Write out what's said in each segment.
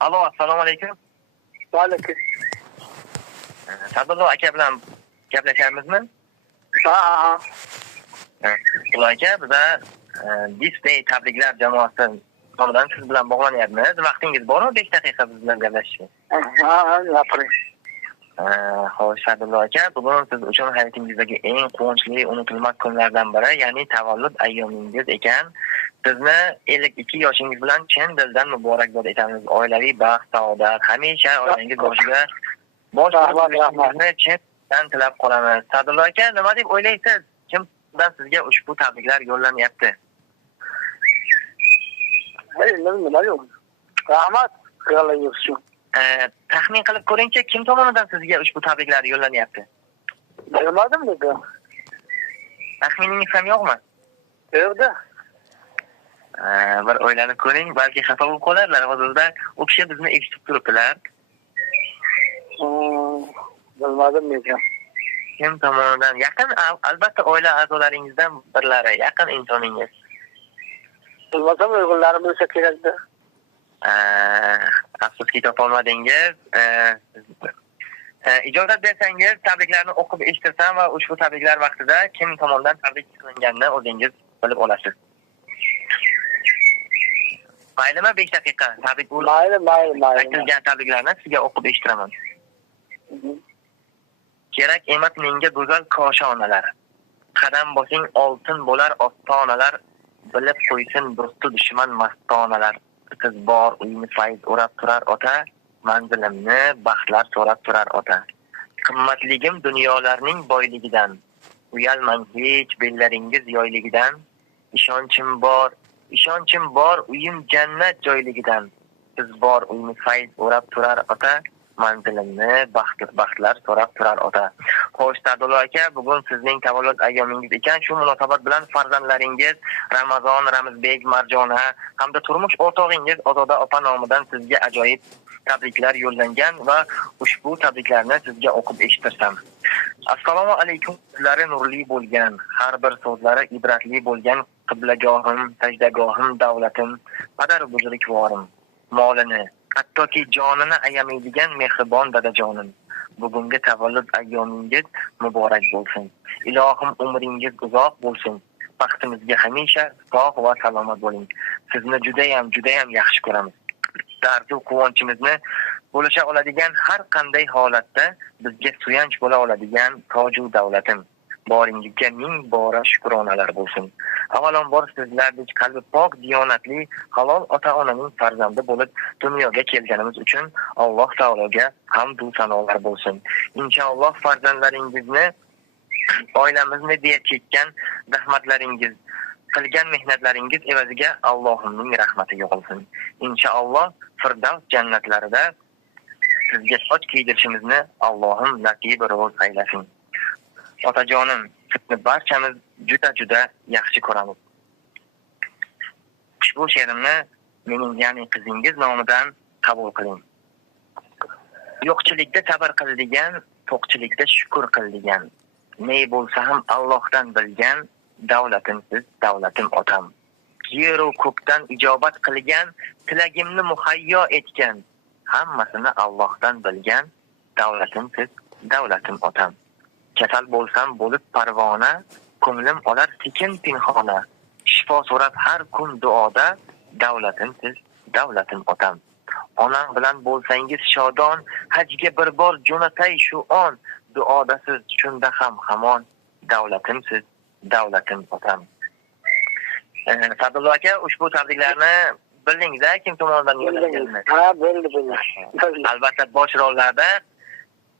Alo, assalomu alaykum. Va alaykum. Sadullo aka bilan gaplashamizmi? Ha. Sadullo aka, biza Disney tabriklar jamoasi tomonidan siz bilan bog'lanyapmiz. Vaqtingiz bormi 5 daqiqa biz bilan gaplashishga? Ha, gapiring. Xo'sh, Sadullo aka, bugun siz uchun hayotingizdagi eng quvonchli, unutilmas kunlardan biri, ya'ni tavallud ayyomingiz ekan. Sizni 52 yoshingiz bilan chin dildan muborakbod etamiz. Oilaviy baxt, saodat, hamisha oilangiz boshiga bosh bo'lishingizni chin dildan tilab qolamiz. Sadullo aka, nima deb o'ylaysiz? Kimdan sizga ushbu tabriklar yo'llanyapti? Nima yo'q. Rahmat qilingiz uchun. Taxmin qilib ko'ring-chi, kim tomonidan sizga ushbu tabriklar yo'llanyapti? Bilmadim dedi. Taxminingiz ham yo'qmi? Yo'qda. Bir o'ylanib ko'ring, balki xafa bo'lib qolarlar. Hozirda u kishi bizni eshitib turibdilar. Bilmadim dedi. Kim tomonidan? Yaqin, albatta oila a'zolaringizdan birlari, yaqin insoningiz. Bilmasam o'g'illarim bo'lsa kerakda. Afsuski topolmadingiz. Ijozat bersangiz, tabriklarni o'qib eshitsam va ushbu tabriklar vaqtida kim tomonidan tabrik qilinganini o'zingiz bilib olasiz. Maylimi 5 daqiqa tabrik Mayli. aytilgan tabriklarni sizga o'qib eshittiraman. Kerak emas menga go'zal koshonalar. Qadam bosing oltin bo'lar ostonalar. Bilib qo'ysin do'sti dushman mastonalar. Siz bor uyni fayz o'rab turar ota. Manzilimni baxtlar so'rab turar ota. Qimmatligim dunyolarning boyligidan. Uyalmang hech bellaringiz yoyligidan. Ishonchim bor uyim jannat joyligidan. Siz bor uyni fayz o'rab turar ota. Manzilimni baxtlar so'rab turar ota. Xo'sh, Sadullo aka, bugun sizning tavallud ayyomingiz ekan. Shu munosabat bilan farzandlaringiz Ramazon, Ramizbek, Marjona hamda turmush o'rtog'ingiz Ozoda opa nomidan sizga ajoyib tabriklar yo'llangan va ushbu tabriklarni sizga o'qib eshittirsam. Assalomu alaykum, sizlari nurli bo'lgan, har bir so'zlari ibratli bo'lgan qiblagohim, sajdagohim, davlatim, qadar buzrukvorim, molini, hattoki jonini ayamaydigan mehribon dadajonim. Bugungi tavallud ayyomingiz muborak bo'lsin. Ilohim umringiz uzoq bo'lsin. Baxtimizga hamisha sog' va salomat bo'ling. Sizni judayam yaxshi ko'ramiz. Dardu quvonchimizni bo'lisha oladigan har qanday holatda bizga suyanch bo'la oladigan toju davlatim. Boringizga ming bora shukronalar bo'lsin. Avvalambor sizlardek qalbi pok, diyonatli, halol ota-onaning farzandi bo'lib dunyoga kelganimiz uchun Alloh taologa hamd va sanolar bo'lsin. Inshaalloh farzandlaringizni, oilamizni deya chekkan zahmatlaringiz, qilgan mehnatlaringiz evaziga Allohimning rahmati yog'ilsin. Inshaalloh Firdavs jannatlarida sizga soch kiydirishimizni Allohim nasib ro'z aylasin. Otajonim, sizni barchamiz juda yaxshi ko'ramiz. Ushbu she'rimni mening, ya'ni qizingiz nomidan qabul qiling. Yo'qchilikda sabr qil degan, to'qchilikda shukr qil degan. Ne bo'lsa ham Allohdan bilgan, davlatim siz, davlatim otam. Yer va ko'kdan ijobat qilgan, tilagimni muhayyo etgan, hammasini Allohdan bilgan, davlatim siz, davlatim otam. Kasal bo'lsam bo'lib parvona, ko'nglim olar sekin pinhona. Shifo so'rab har kun duoda, davlatim siz, davlatim otam. Onam bilan bo'lsangiz shodon, hajga bir bor jo'natay shu on. Duoda siz shunda ham hamon, davlatim siz, davlatim otam. Sadullo aka, ushbu tabriklarni bildingiz-a, kim tomonidan yo'llanganini? Ha, bildi. Albatta bosh rollarda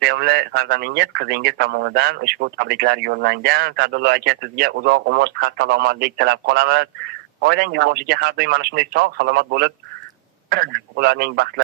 sevimli farzandingiz, qizingiz tomonidan ushbu tabriklar yo'llangan. Sadullo aka, sizga uzoq umr, sihat, salomatlik tilab qolamiz. Oilangiz boshiga har doim mana shunday sog', salomat bo'lib, ularning baxtlari